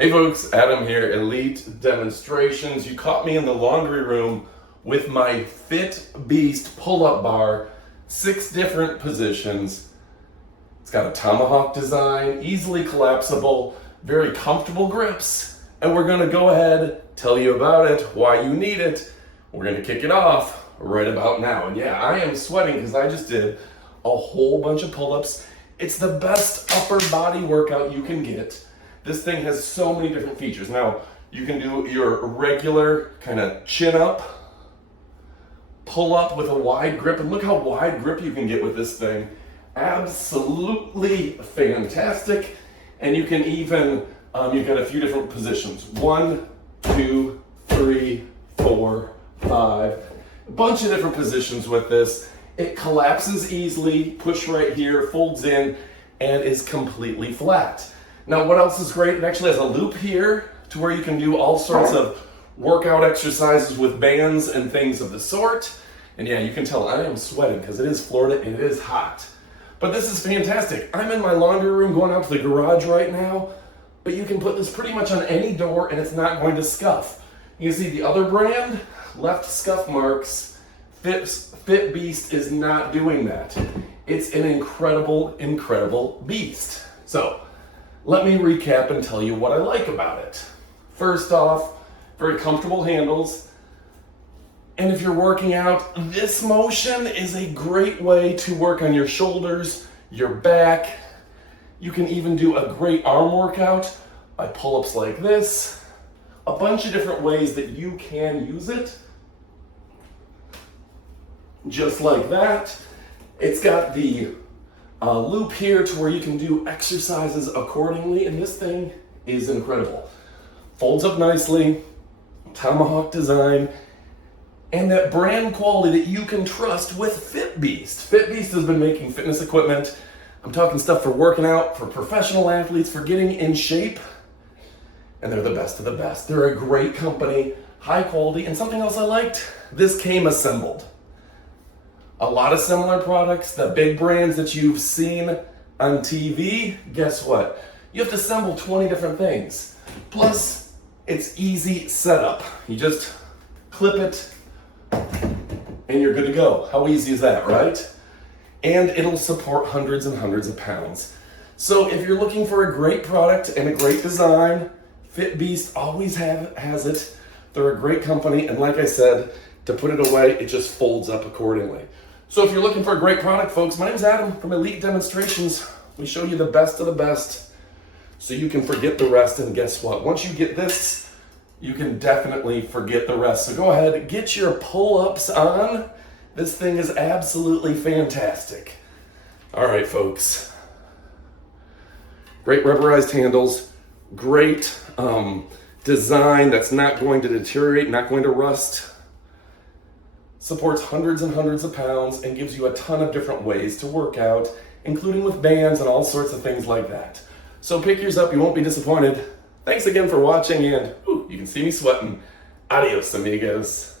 Hey folks, Adam here, Elite Demonstrations. You caught me in the laundry room with my Fit Beast pull-up bar, 6 different positions. It's got a tomahawk design, easily collapsible, very comfortable grips, and we're gonna go ahead, tell you about it, why you need it. We're gonna kick it off right about now. And yeah, I am sweating because I just did a whole bunch of pull-ups. It's the best upper body workout you can get. This thing has so many different features. Now, you can do your regular kind of chin up, pull up with a wide grip, and look how wide grip you can get with this thing. Absolutely fantastic. And you can even, you've got a few different positions. 1, 2, 3, 4, 5. A bunch of different positions with this. It collapses easily, push right here, folds in, and is completely flat. Now, what else is great? It actually has a loop here to where you can do all sorts of workout exercises with bands and things of the sort. And yeah, you can tell I am sweating because it is Florida and it is hot. But this is fantastic. I'm in my laundry room going out to the garage right now, but you can put this pretty much on any door and it's not going to scuff. You can see the other brand left scuff marks. Fit Beast is not doing that. It's an incredible, incredible beast. So, let me recap and tell you what I like about it. First off, very comfortable handles. And if you're working out, this motion is a great way to work on your shoulders, your back. You can even do a great arm workout by pull-ups like this. A bunch of different ways that you can use it. Just like that. It's got the loop here to where you can do exercises accordingly, and this thing is incredible. Folds up nicely, tomahawk design, and that brand quality that you can trust with Fit Beast. Fit Beast has been making fitness equipment. I'm talking stuff for working out, for professional athletes, for getting in shape, and they're the best of the best. They're a great company, high quality, and something else I liked, this came assembled. A lot of similar products, the big brands that you've seen on TV, guess what? You have to assemble 20 different things. Plus, it's easy setup. You just clip it and you're good to go. How easy is that, right? And it'll support hundreds and hundreds of pounds. So if you're looking for a great product and a great design, Fit Beast always has it. They're a great company, and like I said, to put it away, it just folds up accordingly. So if you're looking for a great product, folks, my name's Adam from Elite Demonstrations. We show you the best of the best so you can forget the rest, and guess what? Once you get this, you can definitely forget the rest. So go ahead, get your pull-ups on. This thing is absolutely fantastic. All right, folks. Great rubberized handles, great design that's not going to deteriorate, not going to rust. Supports hundreds and hundreds of pounds and gives you a ton of different ways to work out, including with bands and all sorts of things like that. So pick yours up, you won't be disappointed. Thanks again for watching, and you can see me sweating. Adios, amigos.